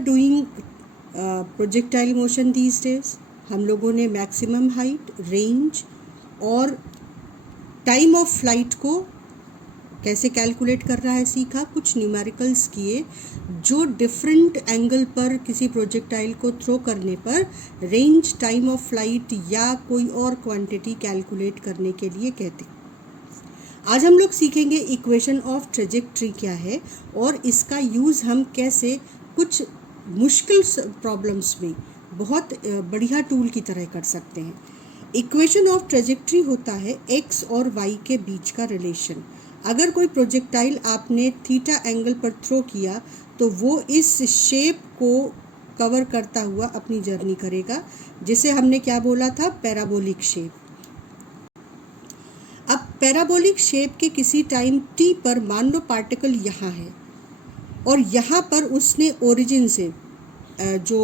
Doing projectile motion these days. हम लोगों ने मैक्सिमम हाइट, रेंज और टाइम ऑफ फ्लाइट को कैसे कैलकुलेट करना है सीखा। कुछ न्यूमेरिकल्स किए जो डिफरेंट एंगल पर किसी प्रोजेक्टाइल को थ्रो करने पर रेंज, टाइम ऑफ फ्लाइट या कोई और क्वांटिटी कैलकुलेट करने के लिए कहते हैं। आज हम लोग सीखेंगे इक्वेशन ऑफ ट्रेजेक्ट्री क्या है और इसका यूज़ हम कैसे कुछ मुश्किल प्रॉब्लम्स में बहुत बढ़िया टूल की तरह कर सकते हैं। इक्वेशन ऑफ ट्रेजेक्ट्री होता है एक्स और वाई के बीच का रिलेशन। अगर कोई प्रोजेक्टाइल आपने थीटा एंगल पर थ्रो किया तो वो इस शेप को कवर करता हुआ अपनी जर्नी करेगा, जिसे हमने क्या बोला था, पैराबोलिक शेप। अब पैराबोलिक शेप के किसी टाइम t पर मान लो पार्टिकल यहाँ है और यहाँ पर उसने ओरिजिन से जो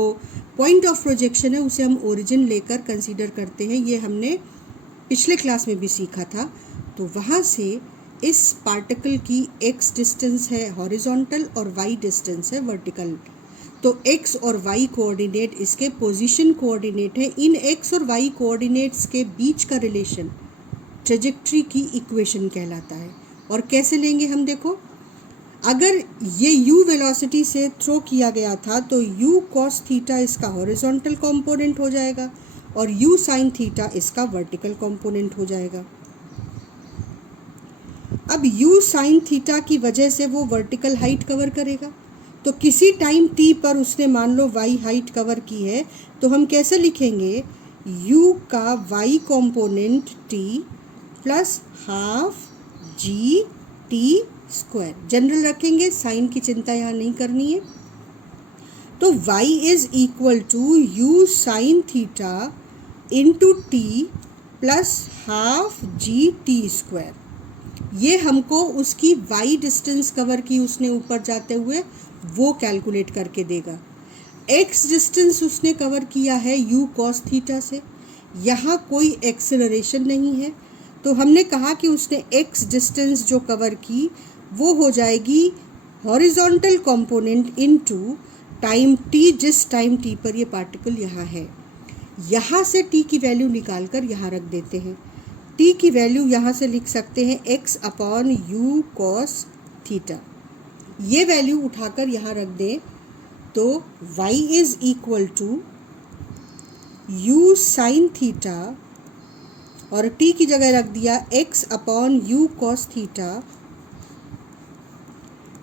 पॉइंट ऑफ प्रोजेक्शन है उसे हम ओरिजिन लेकर कंसीडर करते हैं। ये हमने पिछले क्लास में भी सीखा था। तो वहाँ से इस पार्टिकल की x डिस्टेंस है हॉरिजॉन्टल और y डिस्टेंस है वर्टिकल। तो x और y कोऑर्डिनेट इसके पोजीशन कोऑर्डिनेट है। इन x और y कोऑर्डिनेट्स के बीच का रिलेशन ट्रेजेक्ट्री की इक्वेशन कहलाता है। और कैसे लेंगे हम, देखो, अगर ये u वेलोसिटी से थ्रो किया गया था तो u cos थीटा इसका हॉरिजॉन्टल कंपोनेंट हो जाएगा और u sin थीटा इसका वर्टिकल कंपोनेंट हो जाएगा। अब u sin थीटा की वजह से वो वर्टिकल हाइट कवर करेगा। तो किसी टाइम t पर उसने मान लो y हाइट कवर की है, तो हम कैसे लिखेंगे, u का y component t plus half g t square. General रखेंगे, साइन की चिंता यहाँ नहीं करनी है। तो y is equal to u sine theta into t plus half g t square. ये हमको उसकी y डिस्टेंस कवर की उसने ऊपर जाते हुए वो कैलकुलेट करके देगा। x डिस्टेंस उसने कवर किया है u cos थीटा से। यहाँ कोई एक्सेलरेशन नहीं है, तो हमने कहा कि उसने x डिस्टेंस जो कवर की वो हो जाएगी horizontal component into time t, जिस टाइम t पर ये पार्टिकल यहाँ है। यहाँ से t की वैल्यू निकाल कर यहाँ रख देते हैं। t की वैल्यू यहाँ से लिख सकते हैं x upon u cos theta. ये वैल्यू उठाकर यहाँ रख दें तो y is equal to u sine theta और t की जगह रख दिया x upon u cos theta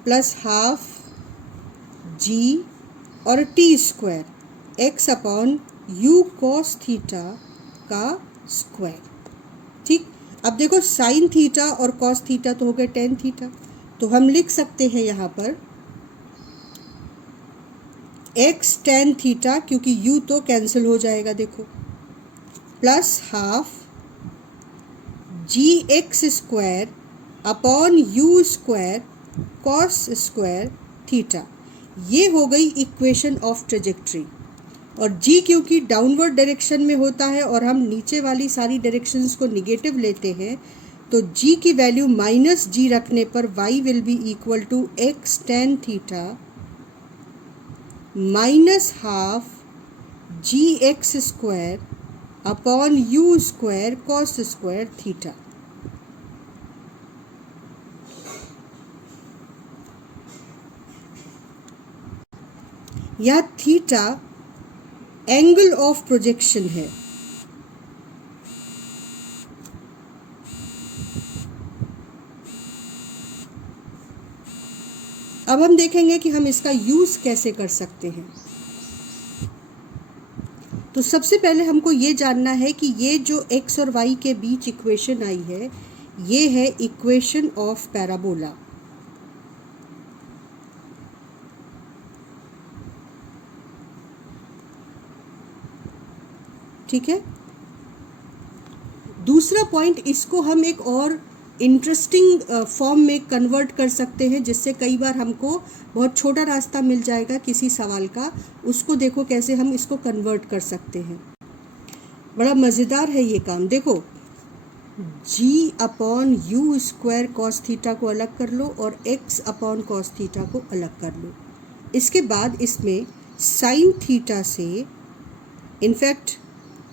plus half g और t square x upon u cos theta का स्क्वायर। ठीक, अब देखो साइन थीटा और कॉस थीटा तो हो गए टेन थीटा, तो हम लिख सकते हैं यहाँ पर x टेन थीटा, क्योंकि u तो कैंसिल हो जाएगा, देखो, plus half g x square upon u square cos square theta. ये हो गई इक्वेशन ऑफ ट्रेजेक्ट्री। और g क्योंकि डाउनवर्ड डायरेक्शन में होता है और हम नीचे वाली सारी डायरेक्शंस को निगेटिव लेते हैं, तो g की वैल्यू माइनस g रखने पर y will be equal to x ten theta minus half g x square upon u square cos square theta. यह थीटा एंगल ऑफ प्रोजेक्शन है। अब हम देखेंगे कि हम इसका यूज कैसे कर सकते हैं। तो सबसे पहले हमको ये जानना है कि ये जो x और y के बीच इक्वेशन आई है, ये है इक्वेशन ऑफ पैराबोला। ठीक है। दूसरा पॉइंट, इसको हम एक और इंटरेस्टिंग फॉर्म में कन्वर्ट कर सकते हैं, जिससे कई बार हमको बहुत छोटा रास्ता मिल जाएगा किसी सवाल का। उसको देखो कैसे हम इसको कन्वर्ट कर सकते हैं। बड़ा मज़ेदार है ये काम। देखो, g upon you square cos theta को अलग कर लो और x अपॉन कॉस थीटा को अलग कर लो। इसके बाद इसमें साइन थीटा से, इनफैक्ट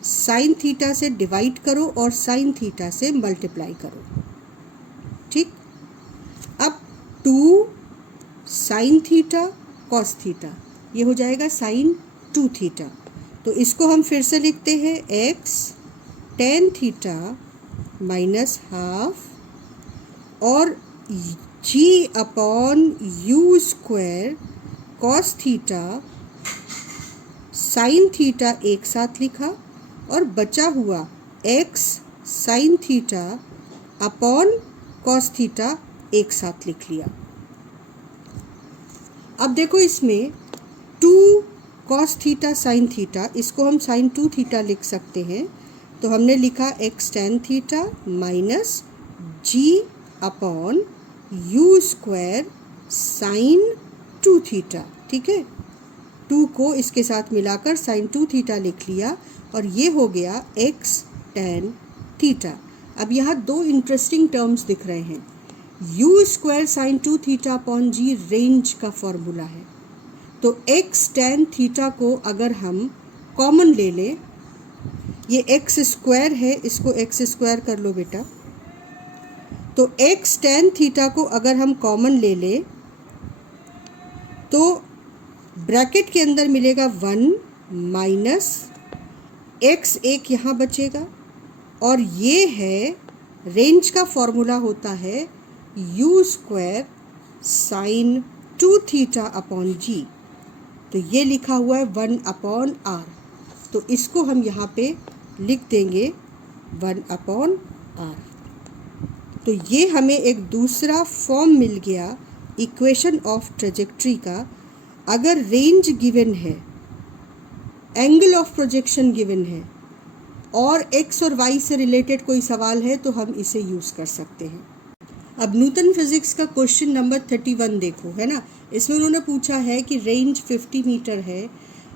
साइन थीटा से डिवाइड करो और साइन थीटा से मल्टीप्लाई करो, ठीक। अब 2 साइन थीटा कॉस थीटा, ये हो जाएगा साइन 2 थीटा। तो इसको हम फिर से लिखते हैं x tan theta minus half और g upon u square cos theta sine theta एक साथ लिखा और बचा हुआ x sine theta upon cos theta एक साथ लिख लिया। अब देखो इसमें 2 कॉस थीटा साइन थीटा, इसको हम साइन 2 थीटा लिख सकते हैं। तो हमने लिखा x tan theta minus g upon u square sine 2 theta, ठीक है। 2 को इसके साथ मिलाकर साइन 2 थीटा लिख लिया और ये हो गया x tan थीटा। अब यहाँ 2 इंटरेस्टिंग टर्म्स दिख रहे हैं। u square sine 2 theta upon g range का फॉर्मूला है। तो x tan थीटा को अगर हम कॉमन ले लें, ये x स्क्वायर है, इसको x स्क्वायर कर लो बेटा। तो x tan थीटा को अगर हम कॉमन ले लें तो ब्रैकेट के अंदर मिलेगा 1 माइनस x, एक यहाँ बचेगा और ये है रेंज का फॉर्मूला होता है u square sine 2 theta upon g। तो ये लिखा हुआ है 1 अपॉन r, तो इसको हम यहाँ पे लिख देंगे 1 अपॉन r। तो ये हमें एक दूसरा फॉर्म मिल गया इक्वेशन ऑफ ट्रेजेक्ट्री का। अगर रेंज गिवन है, एंगल ऑफ प्रोजेक्शन गिवन है और x और y से रिलेटेड कोई सवाल है तो हम इसे यूज़ कर सकते हैं। अब न्यूटन फिजिक्स का क्वेश्चन नंबर 31 देखो, है ना। इसमें उन्होंने पूछा है कि रेंज 50 मीटर है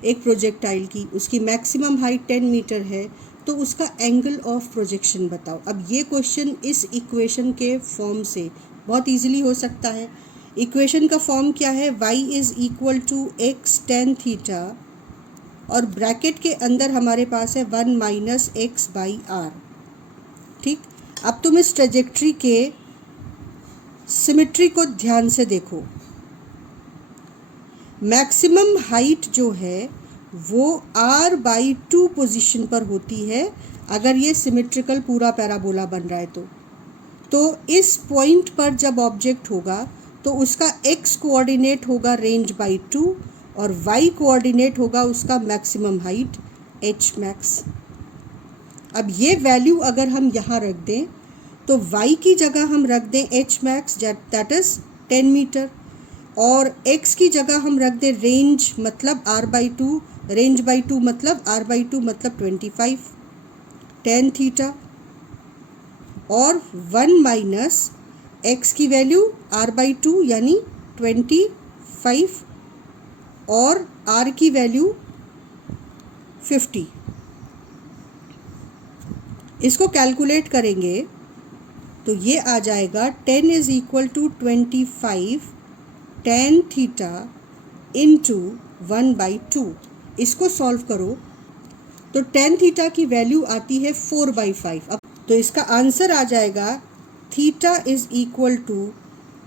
एक प्रोजेक्टाइल की, उसकी मैक्सिमम हाइट 10 मीटर है, तो उसका एंगल ऑफ प्रोजेक्शन बताओ। अब ये क्वेश्चन इस इक्वेशन के फॉर्म से बहुत इजीली हो सकता है। इक्वेशन का फॉर्म क्या है, y is equal to x tan theta और ब्रैकेट के अंदर हमारे पास है 1 माइनस एक्स बाई आर, ठीक। अब तुम इस ट्रेजेक्ट्री के सिमेट्री को ध्यान से देखो। मैक्सिमम हाइट जो है वो r/2 पोजीशन पर होती है अगर ये सिमेट्रिकल पूरा पैराबोला बन रहा है तो इस पॉइंट पर जब ऑब्जेक्ट होगा तो उसका x कोऑर्डिनेट होगा रेंज बाई 2 और y कोऑर्डिनेट होगा उसका मैक्सिमम हाइट h मैक्स। अब ये वैल्यू अगर हम यहाँ रख दें तो y की जगह हम रख दें h max that is 10 metre और x की जगह हम रख दें रेंज मतलब r/2, रेंज बाई 2 मतलब r/2 मतलब 25 tan थीटा और 1 माइनस x की वैल्यू r/2 यानी 25 और r की वैल्यू 50। इसको कैलकुलेट करेंगे तो ये आ जाएगा 10 is equal to 25 tan theta into 1/2। इसको सॉल्व करो तो tan थीटा की वैल्यू आती है 4/5। अब तो इसका आंसर आ जाएगा theta is equal to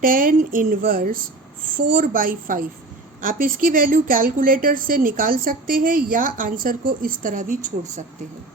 tan inverse 4/5। आप इसकी वैल्यू कैलकुलेटर से निकाल सकते हैं या आंसर को इस तरह भी छोड़ सकते हैं।